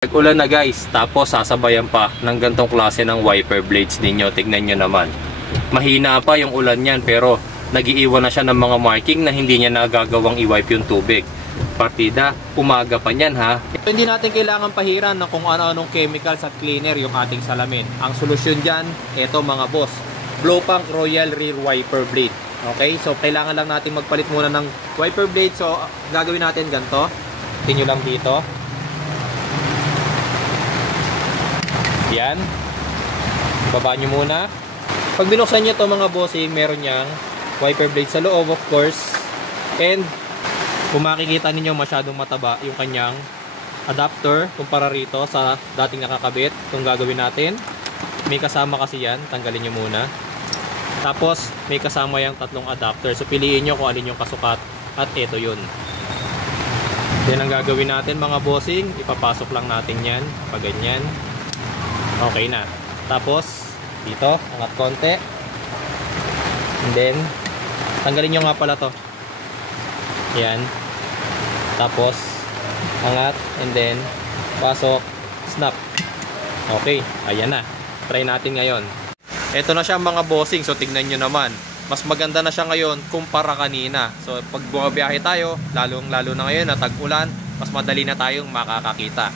Nag-ulan na guys, tapos sasabayan pa ng gantong klase ng wiper blades ninyo. Tignan nyo naman. Mahina pa yung ulan yan, pero nagiiwan na siya ng mga marking na hindi niya nagagawang i-wipe yung tubig. Partida, umaga pa niyan ha. Hindi natin kailangan pahiran ng kung ano-anong chemicals at cleaner yung ating salamin. Ang solusyon dyan, eto mga boss, Blowpunk Royal Rear Wiper Blade. Okay, so kailangan lang natin magpalit muna ng wiper blade. So gagawin natin ganito. Tingnan nyo lang dito. Yan. Baba nyo muna. Pag binuksan nyo to mga bossing, meron niyang wiper blade sa loob of course. And kung makikita ninyo masyadong mataba yung kanyang adapter kumpara rito sa dating nakakabit. Itong gagawin natin, may kasama kasi yan, tanggalin nyo muna. Tapos may kasama yung tatlong adapter, so piliin nyo kung alin yung kasukat at ito yun. Yan ang gagawin natin mga bossing. Ipapasok lang natin yan pag ganyan. Okay na. Tapos dito angat konti, and then tanggalin nyo nga pala to. Yan. Tapos angat, and then pasok, snap. Okay, ayan na. Try natin ngayon. Ito na siya mga bossing. So tignan nyo naman, mas maganda na siya ngayon kumpara kanina. So pag bumabiyahe tayo, lalo na ngayon na tag-ulan, mas madali na tayong makakakita.